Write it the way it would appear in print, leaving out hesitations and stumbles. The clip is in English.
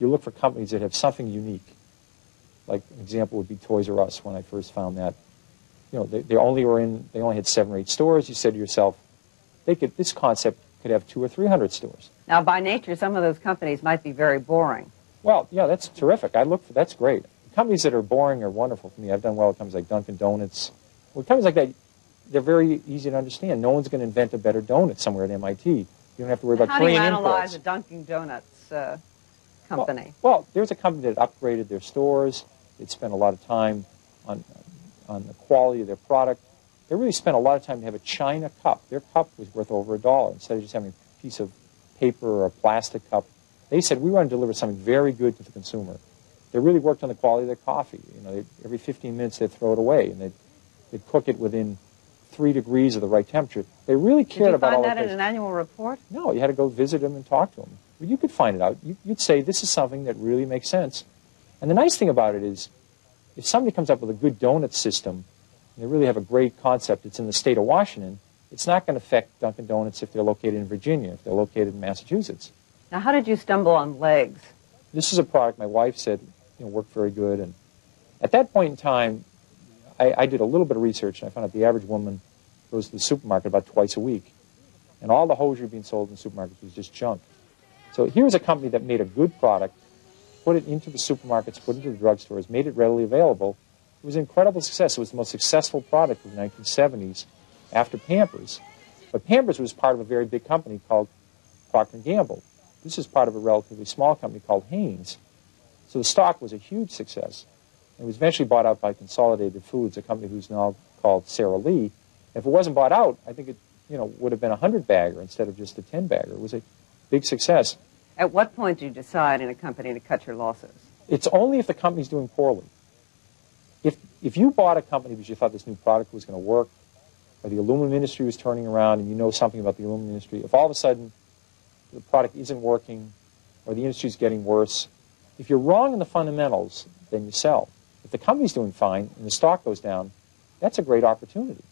You look for companies that have something unique. Like an example would be Toys R Us when I first found that. You know, they only had 7 or 8 stores. You said to yourself, this concept could have 200 or 300 stores. Now, by nature, some of those companies might be very boring. Well, yeah, that's terrific. That's great. Companies that are boring are wonderful for me. I've done well with companies like Dunkin' Donuts. Well, companies like that, they're very easy to understand. No one's going to invent a better donut somewhere at MIT. You don't have to worry about Korean imports. How do you analyze a Dunkin' Donuts company? Well, there's a company that upgraded their stores. They spent a lot of time on the quality of their product. They really spent a lot of time to have a China cup. Their cup was worth over $1 instead of just having a piece of paper or a plastic cup. They said, we want to deliver something very good to the consumer. They really worked on the quality of their coffee. You know, every 15 minutes they'd throw it away, and they'd cook it within 3 degrees of the right temperature. They really cared about all that. Did you find that in an annual report? No, you had to go visit them and talk to them. But you could find it out. You'd say, this is something that really makes sense. And the nice thing about it is, if somebody comes up with a good donut system, and they really have a great concept, it's in the state of Washington, it's not going to affect Dunkin' Donuts if they're located in Virginia, if they're located in Massachusetts. Now, how did you stumble on legs? This is a product my wife said worked very good. And at that point in time, I did a little bit of research, and I found out the average woman goes to the supermarket about twice a week. And all the hosiery being sold in supermarkets was just junk. So here's a company that made a good product, put it into the supermarkets, put it into the drugstores, made it readily available. It was an incredible success. It was the most successful product of the 1970s after Pampers. But Pampers was part of a very big company called Procter & Gamble. This is part of a relatively small company called Hanes. So the stock was a huge success. It was eventually bought out by Consolidated Foods, a company who's now called Sara Lee. If it wasn't bought out, I think it would have been a 100-bagger instead of just a 10-bagger. It was a big success. At what point do you decide in a company to cut your losses? It's only if the company's doing poorly. If you bought a company because you thought this new product was going to work, or the aluminum industry was turning around and you know something about the aluminum industry, if all of a sudden the product isn't working or the industry's getting worse, if you're wrong in the fundamentals, then you sell. If the company's doing fine and the stock goes down, that's a great opportunity.